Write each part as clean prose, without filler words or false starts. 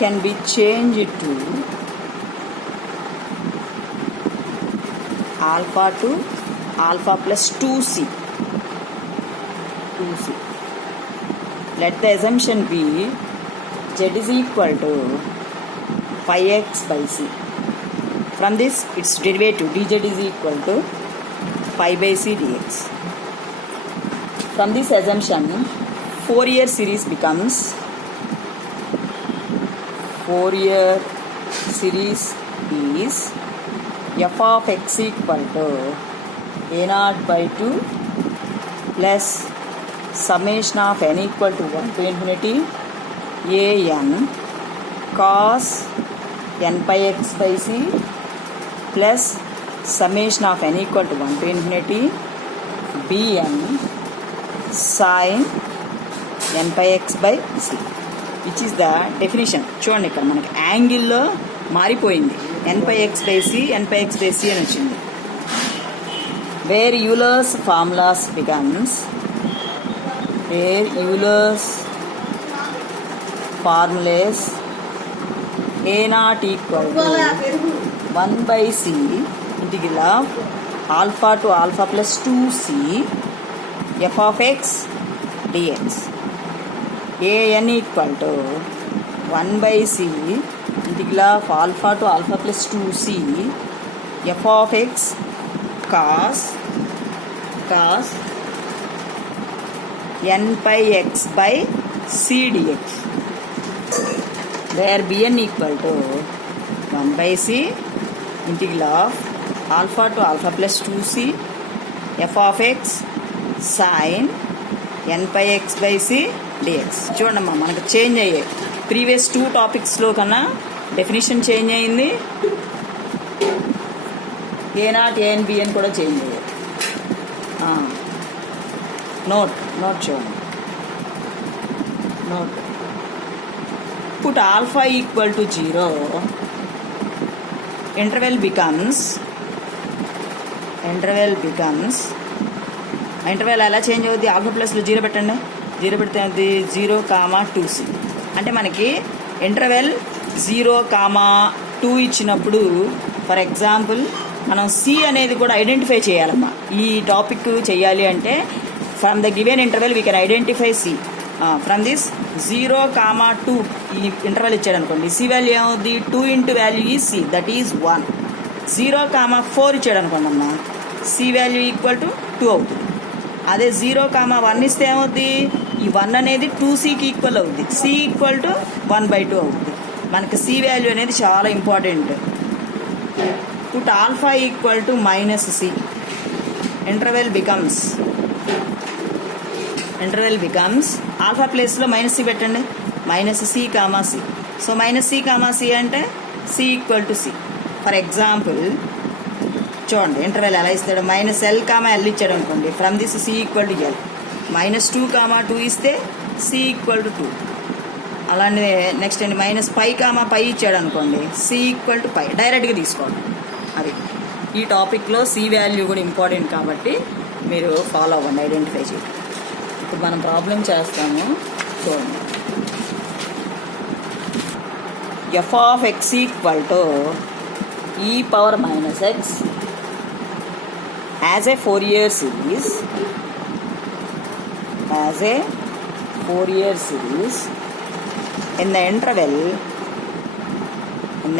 can be changed to alpha to alpha plus 2c. Let the assumption be z is equal to pi x by c. From this, its derivative dz is equal to pi by c dx. From this assumption, Fourier series becomes Fourier series is f of x equal to a0 by 2 plus summation of n equal to 1 to infinity an cos n pi x by c plus summation of n equal to 1 to infinity bn sin n pi x by c, which is the definition. చూడండి ఇక్కడ మనకి యాంగిల్లో మారిపోయింది, n pi x by c n pi x by c అని వచ్చింది. Where Euler's formulas becomes a0 equal to 1 by c integral of alpha to alpha plus 2c f of x dx. an equal to 1 by c integral of alpha to alpha plus 2c f of x cos n pi x by c dx, where bn equal to 1 by c integral of alpha to alpha plus 2c f of x sin n pi x by c dx. చూడమ్మా మనకు చేంజ్ అయ్యాయి, ప్రీవియస్ 2 టాపిక్స్లో కన్నా definition change అయింది, a0 an bn కూడా చేంజ్ అయ్యాయి. నోట్ చూడండి, note put alpha equal to 0, interval becomes ఎలా చేంజ్ అవుద్ది? ఆల్ఫా ప్లస్లో 0 పెట్టండి, 0 పెడితే అది 0, 2c. అంటే మనకి ఇంటర్వెల్ 0, 2 ఇచ్చినప్పుడు ఫర్ ఎగ్జాంపుల్ మనం c అనేది కూడా ఐడెంటిఫై చేయాలమ్మా. ఈ టాపిక్ చేయాలి అంటే from the given interval we can identify c. From this 0, 2 ఈ ఇంటర్వెల్ ఇచ్చాడు అనుకోండి, c వాల్యూ ఏమవుద్ది? 2 ఇంటూ వాల్యూ ఈ c, దట్ ఈజ్ 1. 0, 4 ఇచ్చాడు అనుకోండి అమ్మా, c వాల్యూ ఈక్వల్ టు 2 అవుతుంది. అదే 0, 1 ఇస్తే ఏమవుద్ది? ఈ 1 అనేది 2cకి ఈక్వల్ అవుద్ది, c ఈక్వల్ టు 1/2 అవుతుంది. మనకి c వాల్యూ అనేది చాలా important. Put alpha equal to -c, interval becomes alpha ప్లేస్లో -c పెట్టండి, -c, c. So -c, c అంటే c equal to c. For example చూడండి ఇంటర్వెల్ ఎలా ఇస్తాడు? -l, l ఇచ్చాడు అనుకోండి, from this c equal to l. -2, 2 ఇస్తే c ఈక్వల్ టు 2. అలానే నెక్స్ట్ అండి -π, π ఇచ్చాడు అనుకోండి, c ఈక్వల్ టు π. డైరెక్ట్గా తీసుకోండి. అది ఈ టాపిక్లో c వాల్యూ కూడా ఇంపార్టెంట్ కాబట్టి మీరు ఫాలో అవ్వండి, ఐడెంటిఫై చేయండి. ఇప్పుడు మనం ప్రాబ్లం చేస్తాము, చూడండి. f of x equal to e power minus x as a Fourier series in the interval -l, l.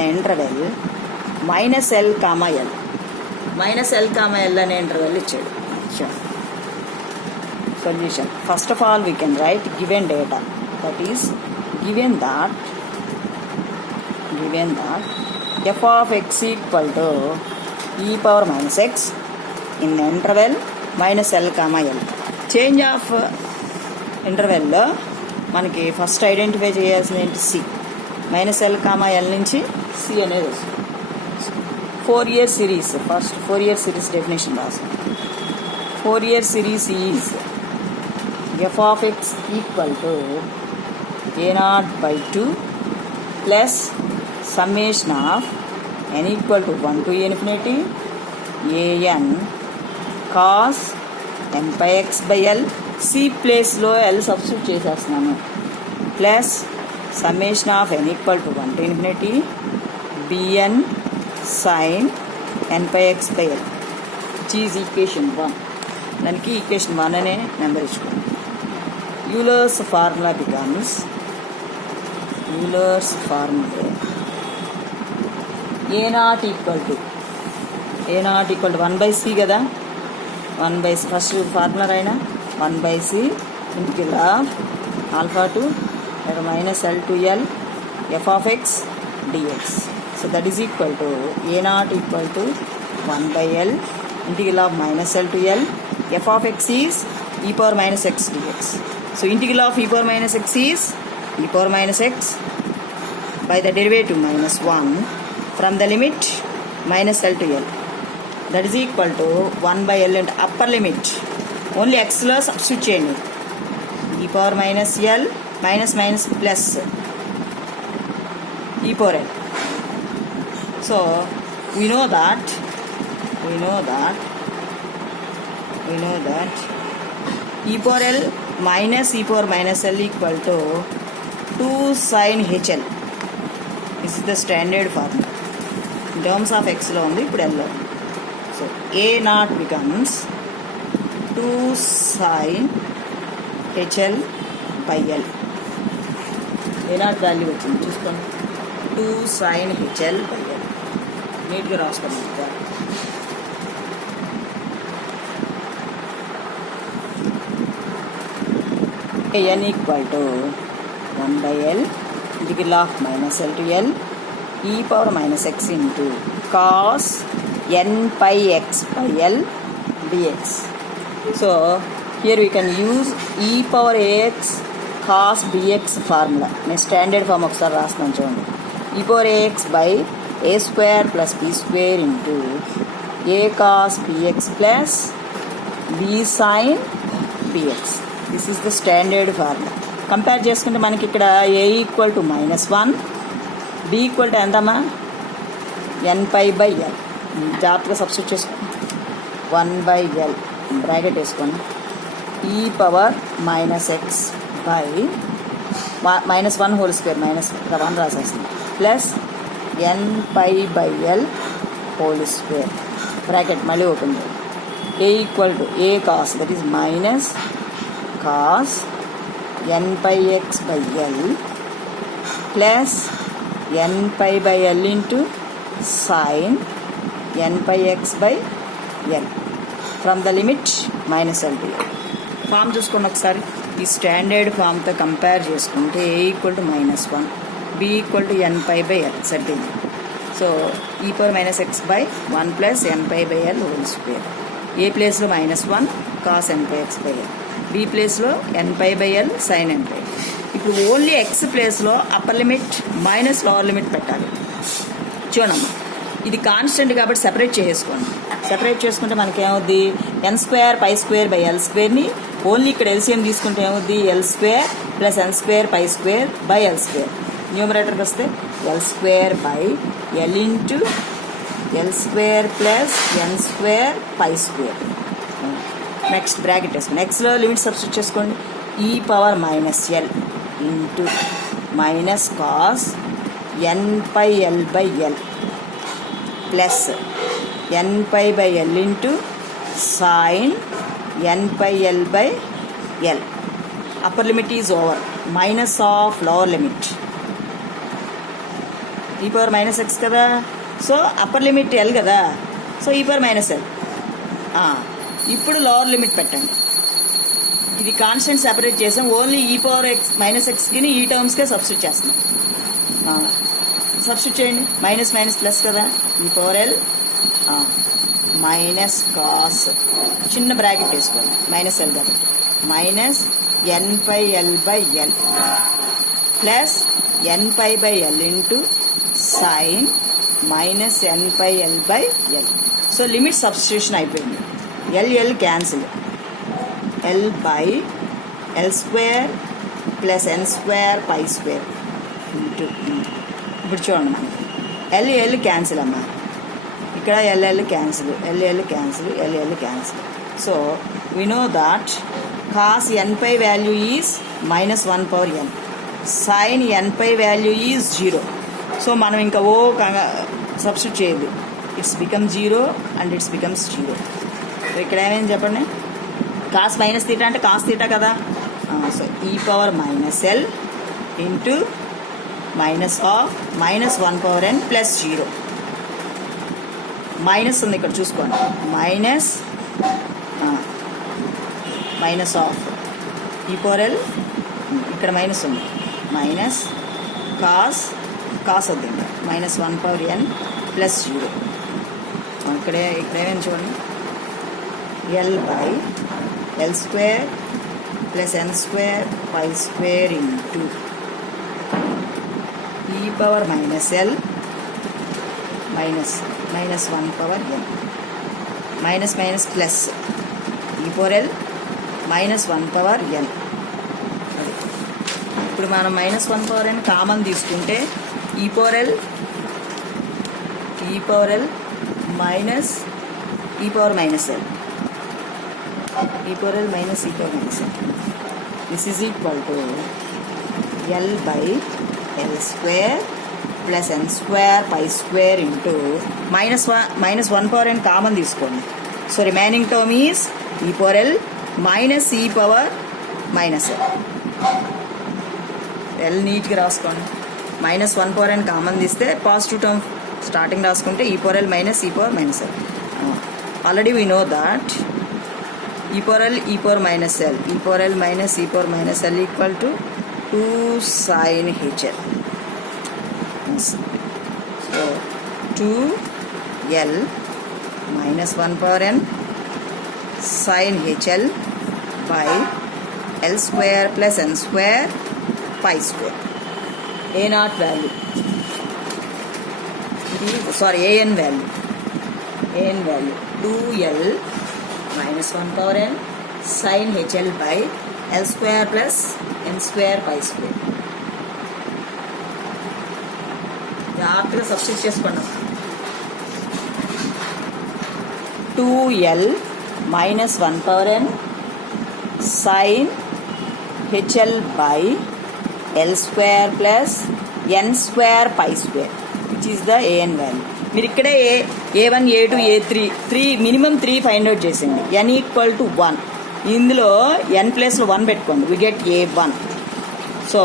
-l, l అనే ఇంటర్వెల్ ఇచ్చాడు. Solution. First of all we can write given data, that is given that f of x equal to e power minus x in the interval -l, l. Change of ఇంటర్వెల్లో మనకి first identify చేయాల్సింది ఏంటి? c. -l, l నుంచి c అనేది వస్తుంది. Fourier series, first Fourier series definition రాస్తాం. Fourier series is f of x equal to a0 by 2 plus summation of n equal to 1 to infinity an cos n pi x by l. c ప్లేస్లో l substitute చేసేస్తున్నాను, plus summation of n equal to 1 to infinity bn sin n pi x by l, which is equation 1. దానికి ఈక్వేషన్ 1 అనే number ఇచ్చుకోండి. Euler's formula becomes a naught equal to 1/c కదా. 1/c first formula రాయినా 1/c integral of alpha to minus l to l f of x dx. So that is equal to a naught equal to 1/l integral of minus l to l f of x is e power minus x dx. So integral of e power minus x is e power minus x by the derivative minus 1 from the limit minus l to l. That is equal to 1/l and upper limit only x లో సబ్స్టిట్యూట్ చేయండి. e power minus l minus minus plus e power l. So we know that e power l minus e power minus l equal to 2 sin hL. This is the standard formula in terms of x lo undi, ippudu l lo. So a naught becomes 2 sin hL by l. a naught value వచ్చింది చూసుకోండి. 2 sin hL by l. నీట్గా రాసుకోండి. n equal to 1/l integral of minus l to l e power minus x into cos n pi x by l dx. So here we can use e power ax cos bx formula. నేను standard form ఒకసారి రాస్తున్నాను చూడండి. e power ax by a square plus b square into a cos bx plus b sin bx. This is the standard formula. Compare చేసుకుంటే మనకి ఇక్కడ a equal to -1, b equal to ఎంతమ్మా n pi by l. జాగ్రత్తగా substitute చేసుకోండి. 1/l bracket వేసుకోండి. e power minus x by -1 whole square -1 రాసేస్తుంది plus n pi by l whole square bracket మళ్ళీ open చేయాలి. a equal to a cos that is minus cos n pi x by l plus n pi by l into sin n pi x by l from the limit minus l to l. Form చూసుకోండి ఒకసారి. ఈ standard ఫామ్తో compare చేసుకుంటే a equal to -1, b equal to n pi by l సరిపోయింది. So e power minus x by 1 plus n pi by l whole square. A ప్లేస్లో -1 cos n pi x by l, b ప్లేస్లో n pi by l sin n pi. ఇప్పుడు only x ప్లేస్లో upper limit minus lower limit పెట్టాలి. చూడమ్మా, ఇది కాన్స్టెంట్ కాబట్టి సెపరేట్ చేసుకోండి. సెపరేట్ చేసుకుంటే మనకి ఏమవుద్ది, n square pi square by l స్క్వేర్ని ఓన్లీ ఇక్కడ ఎల్సిఎం తీసుకుంటే ఏమవుద్ది, l square plus n square pi square by l square. న్యూమరేటర్కి వస్తే l square by l into l square plus n square pi square. Next bracket వేసుకోండి. ఎక్స్లో limit substitute చేసుకోండి. E power minus l into minus cos n pi l by l plus n pi by l into sin n pi l by l. Upper limit is over, minus of lower limit. E power minus X కదా, so upper limit L కదా, so e power minus L. ఇప్పుడు lower limit పెట్టండి. ఇది constant separate చేసాం. ఓన్లీ ఈ power X minus ఎక్స్కి ఈ టర్మ్స్కే సబ్స్టిట్యూట్ చేస్తున్నాం. సబ్స్టిట్యూట్ చేయండి. మైనస్ మైనస్ ప్లస్ కదా, ఈ పవర్ ఎల్ మైనస్ కాస్ చిన్న బ్రాకెట్ వేసుకోండి, మైనస్ ఎల్ కాబట్టి minus n pi l by l plus n pi by l into sine minus n pi l by l. So limit substitution అయిపోయింది. L cancel, l by l square plus n square pi square into. ఇప్పుడు చూడండి, మనకి l cancel అమ్మా, ఇక్కడ l cancel, l cancel, l cancel. So we know that cos n pi value is -1 power n. Sine n pi value is 0. So మనం ఇంకా substitute చేయదు. It's become 0 and it's becomes 0. ఇక్కడ ఏమైంది చెప్పండి, cos minus theta అంటే cos theta కదా. So e power minus l into minus of minus 1 power n plus 0. Minus ఉంది ఇక్కడ చూసుకోండి, minus of e power l, ఇక్కడ మైనస్ ఉంది, మైనస్ కాస్ వద్దు ఇంకా మైనస్ 1 పవర్ ఎన్ ప్లస్ 0. ఇక్కడ ఏమేమి చూడండి, l by l square plus n square pi square into e power minus l minus 1 power n minus plus e power l minus 1 power n. ఇప్పుడు మనం minus 1 power n common తీసుకుంటే e power l minus e power minus l, e power l minus e power minus l. This is equal to l by l square plus n square pi square into minus 1 power n common తీసుకోండి. So remaining term is e power l minus e power minus l. L నీట్గా రాసుకోండి. Minus 1 power n common తీస్తే positive term starting రాసుకుంటే e power l minus e power minus l. Already we know that e power minus l, e power l minus e power minus l equal to 2 sine h l. So 2l minus 1 power n sine h l by l square plus n square pi square. A naught value a n value 2l minus 1 power n sine h l by l square plus n square pi square. జాగ్రత్తగా substitute చేసుకున్నాం. 2l minus 1 power n sine h l by l square plus n square pi square which is the a n value. మీరు ఇక్కడే A1 A2 A3 minimum 3 find out చేసింది. n equal to 1, ఇందులో n ప్లేస్లో 1 పెట్టుకోండి, we get A1. So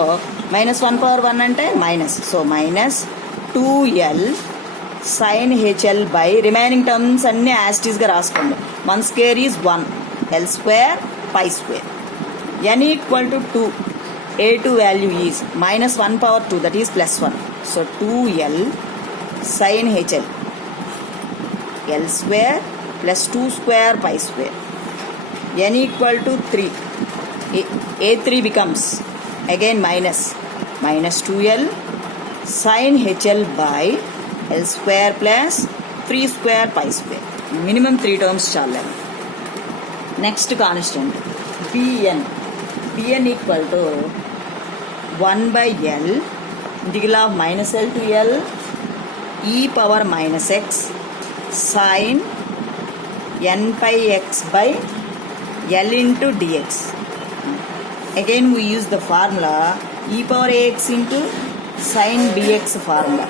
minus 1 power 1 అంటే minus, so minus 2l sine h l by remaining terms అన్నీ యాస్టీస్గా రాసుకోండి. 1 square is 1, l square pi square. n equal to 2, A2 value is minus 1 power 2 that is plus 1. So 2l sine h l l square plus 2 square pi square. n equal to 3, A3 becomes again minus 2l sin hL by L square plus 3 square pi square. Minimum 3 terms chalu. Next constant Bn equal to 1 by L integral of minus L to L e power minus x sin n pi x by L into dx. Again we use the formula e power ax into sin bx formula,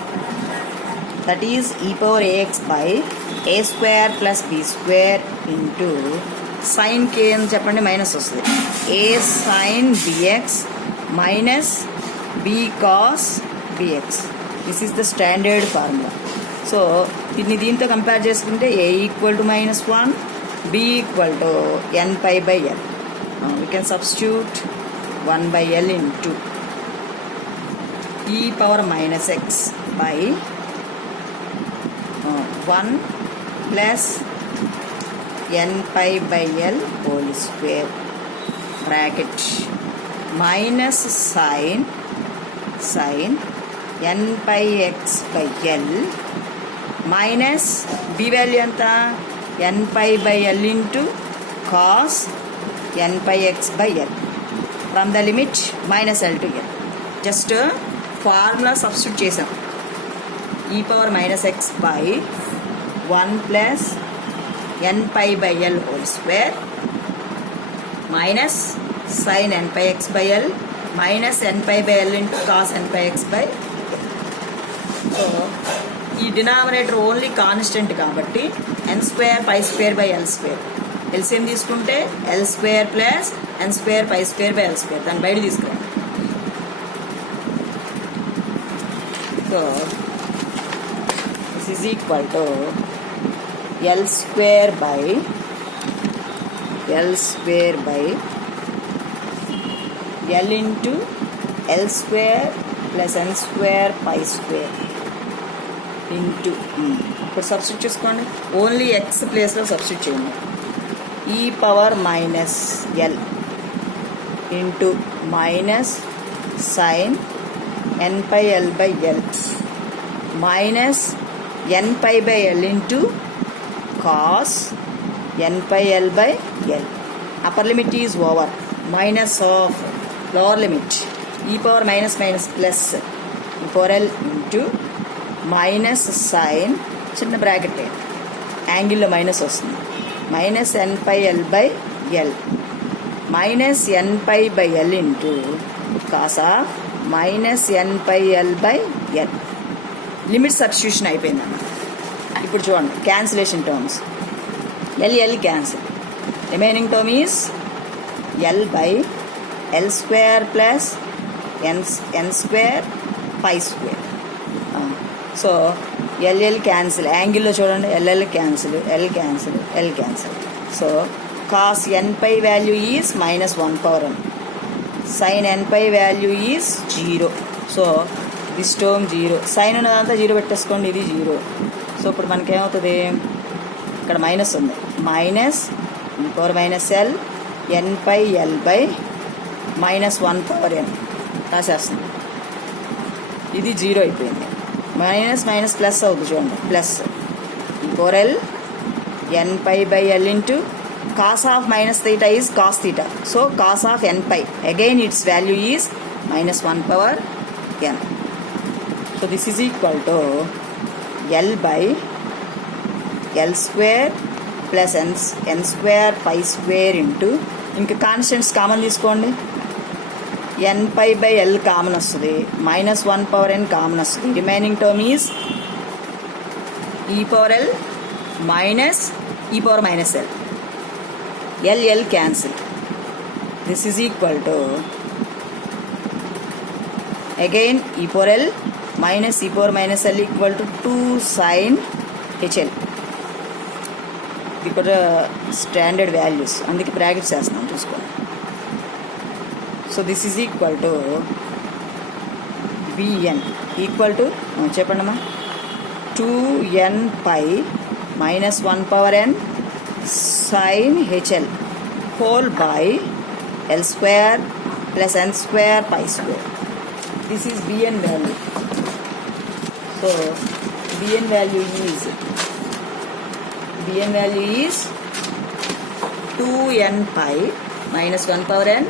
that is e power ax by a square plus b square into sin k అని చెప్పండి మైనస్ వస్తుంది a sin bx minus b cos bx. This is the standard formula. So దీంతో కంపేర్ చేసుకుంటే a equal to -1, b equal to n pi by l. We can substitute 1 by l into e power minus x by 1 plus n pi by l whole square bracket minus sin n pi x by l minus b value anta n pi by l into cos n pi x by l from the limit minus l to l. Just formula substitute chesam. E power minus x by 1 plus n pi by l whole square minus sin n pi x by l minus n pi by l into cos n pi x by. So ఈ denominator only constant కాబట్టి n square pi square by l square. LCM తీసుకుంటే l square plus n square pi square by l square. దాన్ని బయట తీసుకురండి. So this is equal to l square by l into l square plus n square pi square into. ఇప్పుడు substitute చేసుకోండి. Only x ప్లేస్లో substitute చేయండి. E power minus l into minus sine n pi l by l minus n pi by l into cos n pi l by l. Upper limit is over. Minus of lower limit e power minus minus plus e power l into minus sine చిన్న bracket యాంగిల్లో minus వస్తుంది minus n pi l by l minus n pi by l into cos of minus n pi l by l. Limit substitution అయిపోయిందన్న. ఇప్పుడు చూడండి cancellation terms. L cancel. Remaining term is l by l square plus n square pi square. So l cancel. యాంగిల్లో చూడండి l cancel l cancel l cancel. So cos n pi value is minus 1 power n. Sine n pi value is 0. So this term 0. Sine ఉన్నదంతా 0 పెట్టేసుకోండి. ఇది 0. సో ఇప్పుడు మనకేమవుతుంది? ఇక్కడ minus ఉంది. Minus e power minus l n pi l by minus 1 power n రాసేస్తుంది. ఇది 0 అయిపోయింది. మైనస్ మైనస్ ప్లస్ అవుతుంది చూడండి. Plus e power l n pi by l into cos of minus theta is cos theta. So cos of n pi again its value is minus 1 power n. So this is equal to l by l square plus n square pi square into ఇంకా constants common తీసుకోండి. N pi by l common వస్తుంది. Minus 1 power n common వస్తుంది. Remaining term is e power l minus e power minus l. L cancel. This is equal to again e power l minus e power minus l equal to 2 sine h l. ఇది కూడా standard values, అందుకే brackets చేస్తున్నాం చూసుకోండి. So this is equal to b n equal to చెప్పండి అమ్మా 2n pi minus 1 power n sine h l whole by l square plus n square pi square. This is b n value. So b n value is 2n pi minus 1 power n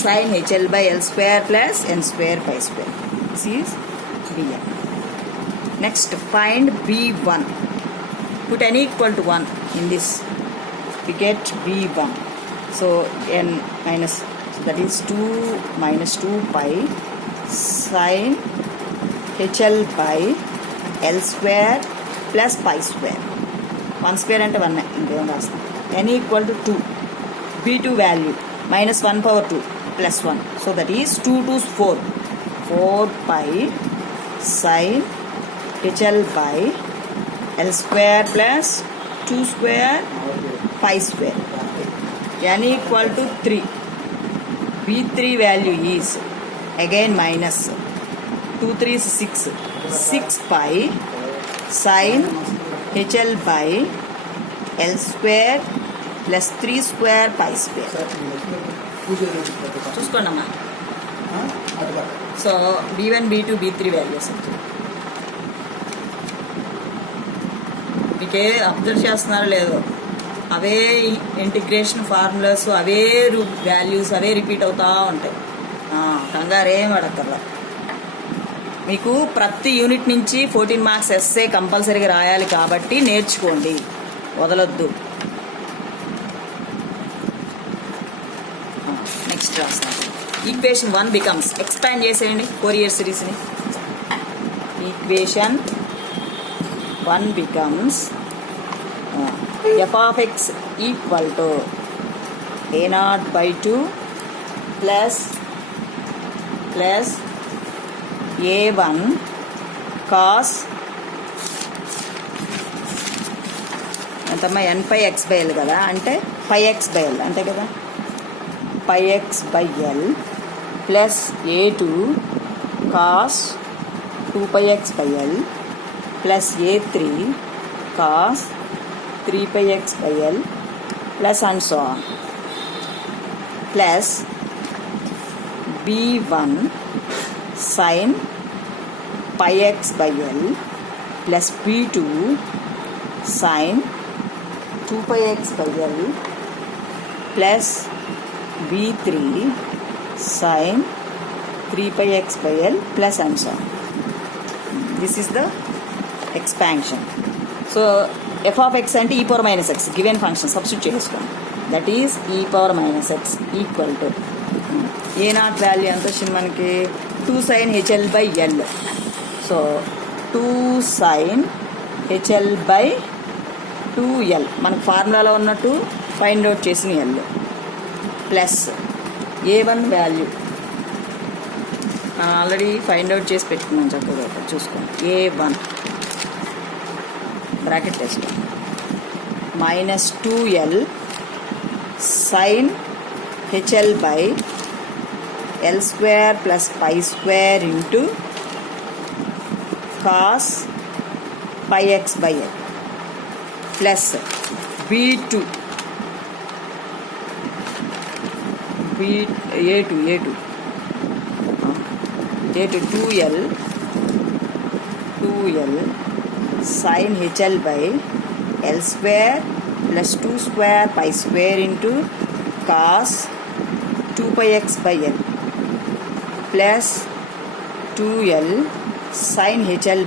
sin HL by L square plus n square pi square. This is Bn. Next, find B1. Put n equal to 1 in this. We get B1. So n minus, so that is 2 minus 2 pi sin HL by L square plus pi square. 1 square అంటే 1 ఇంకేం రాస్తాం. n equal to 2. b2 value minus 1 power 2 plus 1. So that is 2 2 4 pi sine h l by l square plus 2 square pi square. n equal to 3. b3 value is again minus 2 3 6 pi sine HL by L square plus 3 square pi square. చూసుకోండి అమ్మా. So B1 B2 B3 values మీకే అబ్జర్వ్ చేస్తున్నారో లేదో, అవే integration formulas, అవే వాల్యూస్ అవే రిపీట్ అవుతూ ఉంటాయి. కంగారేం అడగరా. మీకు ప్రతి యూనిట్ నుంచి 14 మార్క్స్ ఎస్సే కంపల్సరీగా రాయాలి కాబట్టి నేర్చుకోండి, వదలొద్దు. నెక్స్ట్ రాస్తాను. ఈక్వేషన్ 1 బికమ్స్, ఎక్స్పాండ్ చేసేయండి ఫోరియర్ సిరీస్ని. Equation 1 becomes f of x equal to a0/2 plus a1 cos ఎంతమ్మా n/x/l కదా, అంటే πx/l అంతే కదా, πx/l plus a2 cos 2πx/l plus a3 cos 3πx/l plus and so on, plus b1 sin πx/l plus b2 sin 2πx/l plus b3 sin 3πx/l plus and so on. This is the expansion. So f of x అంటే e⁻x given function substitute చేసుకోండి. That is e⁻x equal to a0 value ఎంత వచ్చింది మనకి 2 sin hL/l. So 2 sin hL/2l మనకు ఫార్ములాలో ఉన్నట్టు find out చేసిన l, plus a1 value already find out చేసి పెట్టుకున్నాం చక్కగా చూసుకోండి. a1 బ్రాకెట్ వేసుకోండి minus 2l sin hL/l² plus π² into cos πx/l plus b2 2l sin hL/l² plus 2² π² into cos 2πx/l plus 2l sin hL/l²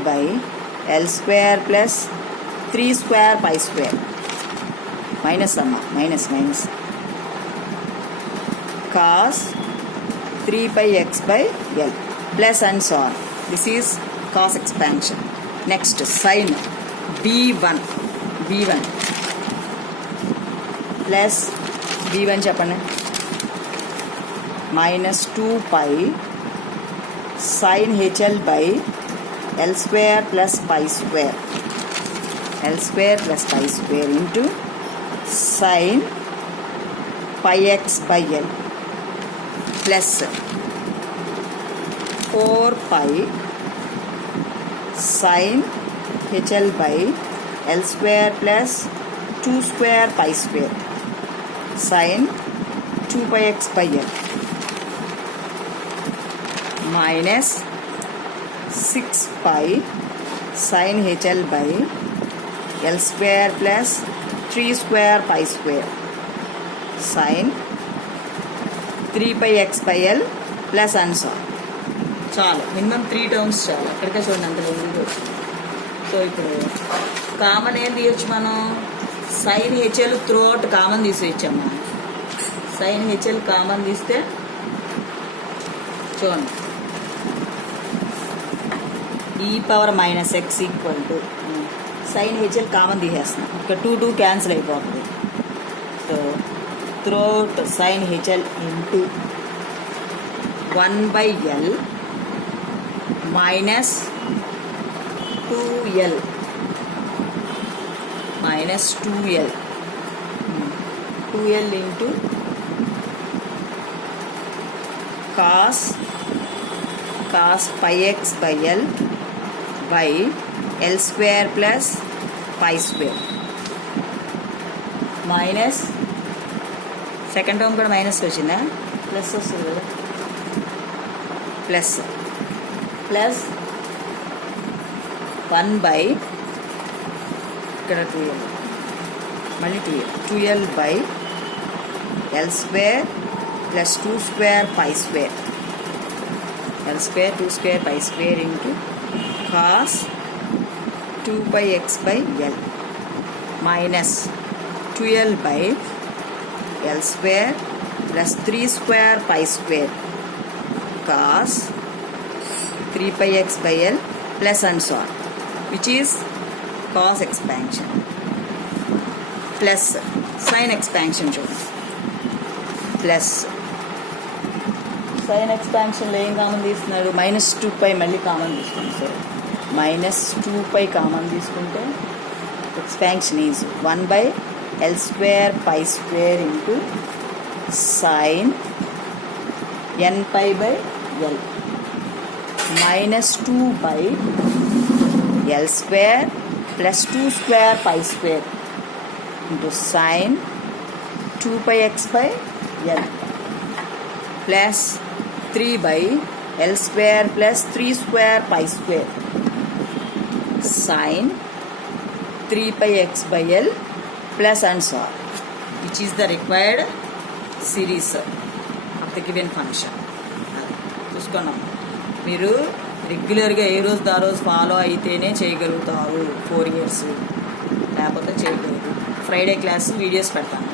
plus 3² π² minus అమ్మా minus cos 3πx/l plus and so on. This is cos expansion. Next sin b1 plus b1 చెప్పండి minus 2π sin hL/l² plus π² plus π² into sin πx/l plus 4π sin hL/l² plus 2² π² sin 2πx/l minus 6π sin hL/l² plus 3² π² sin 3πx/l plus and so. చాలు, minimum 3 terms చాలు. ఎక్కడికే చూడండి అంత లేదు. సో ఇప్పుడు కామన్ ఏం తీయచ్చు మనం, sin hL throughout common తీసేయచ్చాము. sin hL కామన్ తీస్తే చూడండి e⁻x equal to sin hL common తీసేస్తున్నాం. ఇక్కడ 2 క్యాన్సిల్ అయిపోతుంది. So throughout sin hL ఇంటూ 1/l మైనస్ 2l into cos πx/l by l² plus π² minus second term కూడా minus వచ్చిందా, ప్లస్ వస్తుంది కదా, ప్లస్ 1 ఇక్కడ 2l మళ్ళీ 2l by l² plus 2² π² l² 2² π² into cos 2πx/l minus 2l by l² plus 3² π² cos 3 pi x by L plus and so on, which is cos expansion plus sin expansion చూడండి. Plus sin expansion లో ఏం కామన్ తీసుకున్నాడు? -2π మళ్ళీ కామన్ తీసుకుంది. సో -2π కామన్ తీసుకుంటే expansion is 1 by L square pi square into sin n pi by L minus 2 by L square plus 2 square pi square into sin 2 pi x by L plus 3 by L square plus 3 square pi square sin 3 pi x by L plus and so on, which is the required series of the given function. చూసుకున్నాం. మీరు రెగ్యులర్గా ఏ రోజు ఆ రోజు ఫాలో అయితేనే చేయగలుగుతారు 4 years, లేకపోతే చేయగలరు. ఫ్రైడే క్లాస్ వీడియోస్ పెడతాను.